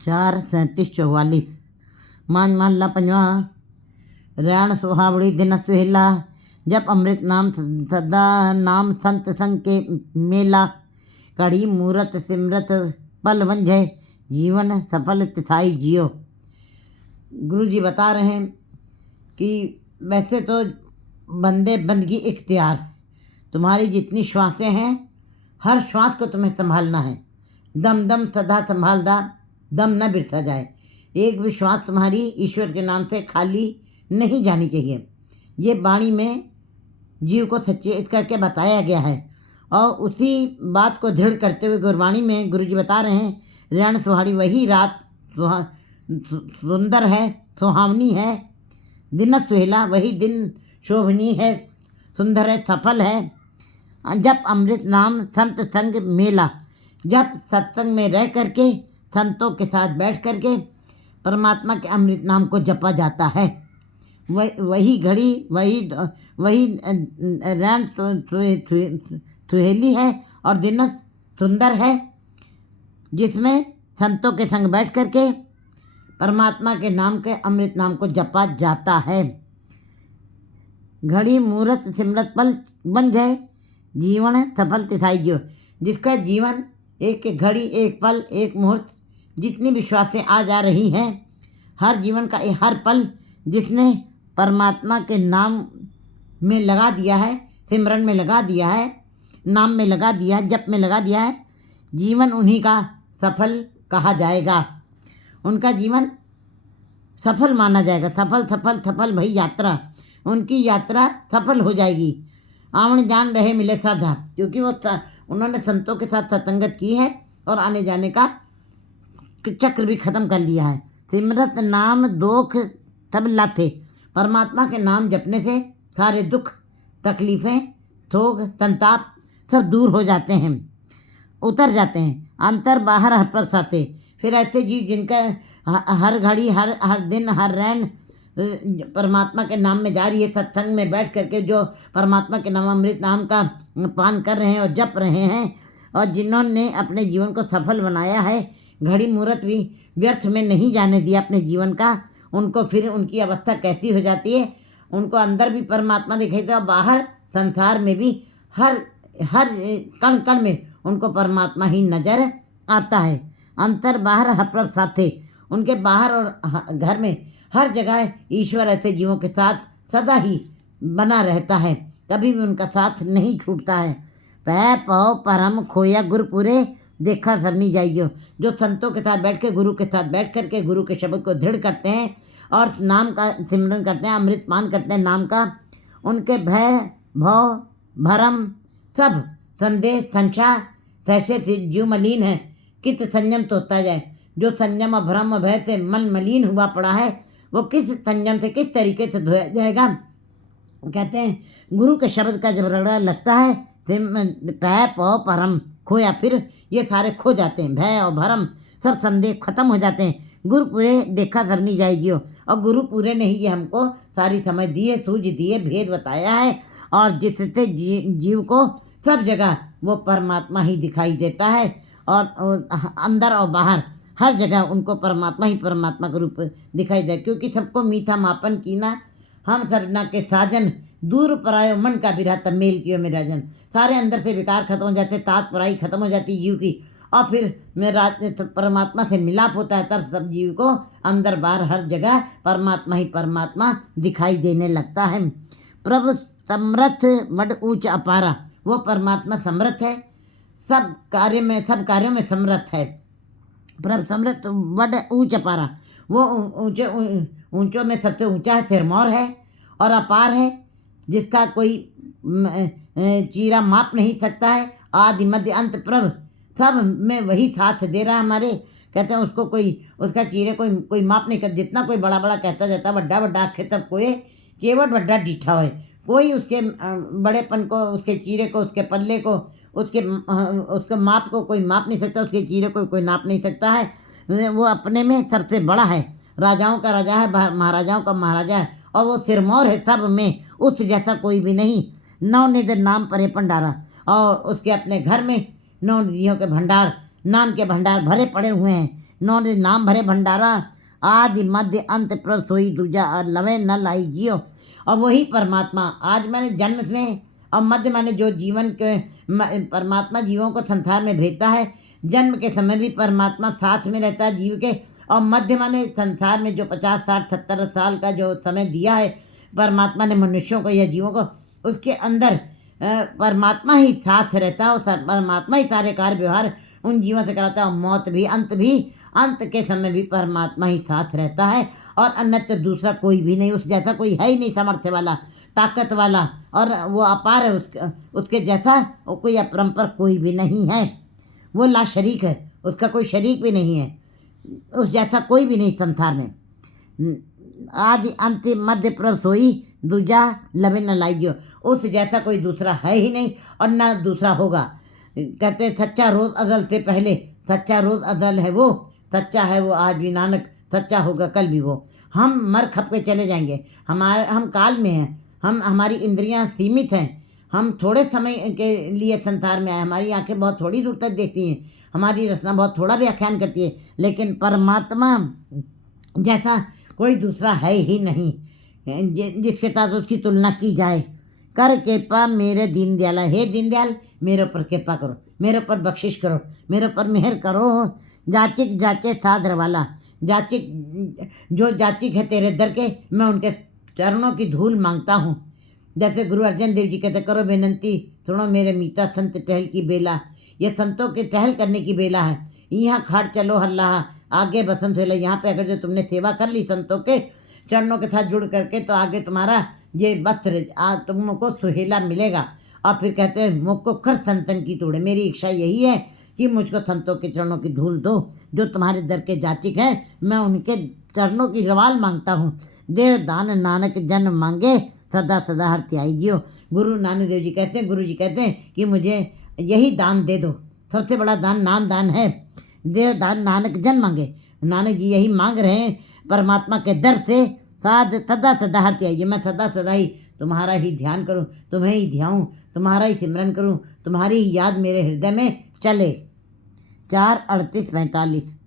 4:37-44 मान महला पंजवा। रैण सुहावड़ी दिन सुहेला, जब अमृत नाम सदा नाम संत संग के मेला। कड़ी मूरत सिमरत पल वंझे, जीवन सफल तिथाई जियो। गुरु जी बता रहे हैं कि वैसे तो बंदे बंदगी इख्तियार, तुम्हारी जितनी श्वासें हैं हर श्वास को तुम्हें संभालना है। दम दम सदा संभालदा, दम न बिरसा जाए। एक भी श्वास तुम्हारी ईश्वर के नाम से खाली नहीं जानी चाहिए। ये वाणी में जीव को सचेत करके बताया गया है और उसी बात को दृढ़ करते हुए गुरबाणी में गुरु जी बता रहे हैं, रैण सुहाड़ी वही रात सुंदर है, सुहावनी है। दिन सुहेला वही दिन शोभनीय है, सुंदर है, सफल है। जब अमृत नाम संत संग मेला, जब सत्संग में रह करके संतों के साथ बैठ करके परमात्मा के अमृत नाम को जपा जाता है, वही घड़ी वही रैण सुहेली है और दिन सुंदर है, जिसमें संतों के संग बैठ करके परमात्मा के नाम के अमृत नाम को जपा जाता है। घड़ी मूरत सिमरत पल बन जाए, जीवन सफल तिथाई जियो। जिसका जीवन एक एक घड़ी, एक पल, एक मुहूर्त, जितनी विश्वासें आ जा रही हैं, हर जीवन का हर पल जिसने परमात्मा के नाम में लगा दिया है, सिमरन में लगा दिया है, नाम में लगा दिया है, जप में लगा दिया है, जीवन उन्हीं का सफल कहा जाएगा। उनका जीवन सफल माना जाएगा। सफल सफल सफल भई यात्रा, उनकी यात्रा सफल हो जाएगी। आवन जान रहे मिले साधा, क्योंकि वो उन्होंने संतों के साथ सत्संगत की है और आने जाने का चक्र भी खत्म कर लिया है। सिमरत नाम दोख सब लाथे, परमात्मा के नाम जपने से सारे दुख, तकलीफ़ें, थोक, संताप सब दूर हो जाते हैं, उतर जाते हैं। अंतर बाहर हर प्रसाते। फिर ऐसे जीव जिनका हर घड़ी, हर दिन, हर रैन परमात्मा के नाम में जा रही है, सत्संग में बैठ करके जो परमात्मा के नाम अमृत नाम का पान कर रहे हैं और जप रहे हैं, और जिन्होंने अपने जीवन को सफल बनाया है, घड़ी मुहूर्त भी व्यर्थ में नहीं जाने दिया अपने जीवन का, उनको फिर उनकी अवस्था कैसी हो जाती है, उनको अंदर भी परमात्मा दिखाई देता है, बाहर संसार में भी हर कण कण में उनको परमात्मा ही नजर आता है। अंतर बाहर हर प्रभ साथे, उनके बाहर और घर में हर जगह ईश्वर ऐसे जीवों के साथ सदा ही बना रहता है, कभी भी उनका साथ नहीं छूटता है। पै पौ परम खोया गुरु पूरे, देखा सबनी जाइयो। जो संतों के साथ बैठ के, गुरु के साथ बैठ करके गुरु के शब्द को दृढ़ करते हैं और नाम का सिमरन करते हैं, अमृत पान करते हैं नाम का, उनके भय भव भरम सब संदेह संशय तैसे जीव मलिन है, कित संयम तो होता जाए। जो संयम और भ्रम भय से मन मलिन हुआ पड़ा है, वो किस संयम से, किस तरीके से धोया जाएगा। कहते हैं गुरु के शब्द का जब रगड़ा लगता है, पै पौ परम खोया, फिर ये सारे खो जाते हैं, भय और भरम सब संदेह खत्म हो जाते हैं। गुरु पूरे देखा सबनी जाएगी। और गुरु पूरे ने ही ये हमको सारी समझ दी है, सूझ दी है, भेद बताया है, और जिससे जीव को सब जगह वो परमात्मा ही दिखाई देता है, और अंदर और बाहर हर जगह उनको परमात्मा ही परमात्मा का रूप दिखाई दे। क्योंकि सबको मीठा मापन कीना, हम सबना के साजन, दूर परायो मन का बिरहा तब मेल कियो मेरा जन। सारे अंदर से विकार खत्म हो जाते, तात पराई खत्म हो जाती जीव की, और फिर मेरा परमात्मा से मिलाप होता है, तब सब जीव को अंदर बाहर हर जगह परमात्मा ही परमात्मा दिखाई देने लगता है। प्रभु समर्थ वड ऊंच अपारा, वो परमात्मा समर्थ है, सब कार्यों में समर्थ है। प्रभु समर्थ वड ऊंच अपारा, वो ऊंचों में सबसे ऊंचा है, सिरमौर है और अपार है, जिसका कोई चीरा माप नहीं सकता है। आदि मध्य अंत प्रभ, सब में वही साथ दे रहा है हमारे। कहते हैं उसको उसका चीरे कोई माप नहीं कर। जितना कोई बड़ा बड़ा कहता जाता है, बड्डा बड्डा आखे तब कोई केवट बड्डा डीठा है। कोई उसके बड़ेपन को, उसके चीरे को, उसके पल्ले को, उसके माप को कोई माप नहीं सकता, उसके चीरे को कोई नाप नहीं सकता है। वो अपने में सबसे बड़ा है, राजाओं का राजा है, महाराजाओं का महाराजा है, और वो सिरमौर है सब में, उस जैसा कोई भी नहीं। नवनिधि नाम परे भंडारा, और उसके अपने घर में 9 निधियों के भंडार, नाम के भंडार भरे पड़े हुए हैं। नौ दे नाम भरे भंडारा, आदि मध्य अंत प्रभु सोई दूजा, और लवे न लाई जियो। और वही परमात्मा आज मैंने जन्म में और मध्य मैंने जो जीवन के परमात्मा जीवों को संसार में भेजता है। जन्म के समय भी परमात्मा साथ में रहता है जीव के, और मध्य मैंने संसार में जो 50 60 70 साल का जो समय दिया है परमात्मा ने मनुष्यों को या जीवों को, उसके अंदर परमात्मा ही साथ रहता है, और परमात्मा ही सारे कार्य व्यवहार उन जीवों से कराता है। और मौत भी अंत के समय भी परमात्मा ही साथ रहता है, और अन्यत्र दूसरा कोई भी नहीं, उस जैसा कोई है ही नहीं, सामर्थ्य वाला, ताकत वाला, और वो अपार है, उसके जैसा वो कोई अपरंपर कोई भी नहीं है। वो ला शरीक है, उसका कोई शरीक भी नहीं है, उस जैसा कोई भी नहीं संसार में। आदि अंतिम मध्य प्रभु सोई दूजा, लवे न लाइयो। उस जैसा कोई दूसरा है ही नहीं और न दूसरा होगा। कहते सच्चा रोज़ अज़ल से पहले, सच्चा रोज़ अज़ल है वो, सच्चा है वो आज भी नानक, सच्चा होगा कल भी वो। हम मर खप के चले जाएंगे, हम काल में हैं, हमारी इंद्रियां सीमित हैं, हम थोड़े समय के लिए संसार में आए, हमारी आंखें बहुत थोड़ी दूर तक देखती हैं, हमारी रचना बहुत थोड़ा व्याख्यान करती है, लेकिन परमात्मा जैसा कोई दूसरा है ही नहीं जिसके साथ उसकी तुलना की जाए। कर कृपा मेरे दीनदयाला, हे दीनदयाल मेरे ऊपर कृपा करो, मेरे ऊपर बख्शिश करो, मेरे ऊपर मेहर करो। जाचिक जाचे साधर वाला, जाचिक जो जाचिक है तेरे दर के, मैं उनके चरणों की धूल मांगता हूँ। जैसे गुरु अर्जन देव जी कहते, करो बेनंती सुनो मेरे मीता संत टहल की बेला। ये संतों के टहल करने की बेला है। यहाँ खाट चलो हल्ला, आगे बसंत होला। यहाँ पे अगर जो तुमने सेवा कर ली संतों के चरणों के साथ जुड़ करके, तो आगे तुम्हारा ये वस्त्र तुमको सुहेला मिलेगा। और फिर कहते हैं मुझको कर संतन की तोड़े, मेरी इच्छा यही है कि मुझको संतों के चरणों की धूल दो, जो तुम्हारे दर के जाचिक हैं, मैं उनके चरणों की रवाल मांगता हूँ। देव दान नानक जन मांगे, सदा सदा हर त्याई जियो। गुरु नानक देव जी कहते हैं, गुरु जी कहते हैं कि मुझे यही दान दे दो। सबसे बड़ा दान नाम दान है। देव दान नानक जन मांगे, नानक जी यही मांग रहे हैं परमात्मा के दर से, सदा सदा हर त्याई। मैं सदा सदा ही तुम्हारा ही ध्यान करूं, तुम्हें ही ध्याऊं, तुम्हारा ही सिमरन करूं, तुम्हारी ही याद मेरे हृदय में चले। 4 38 45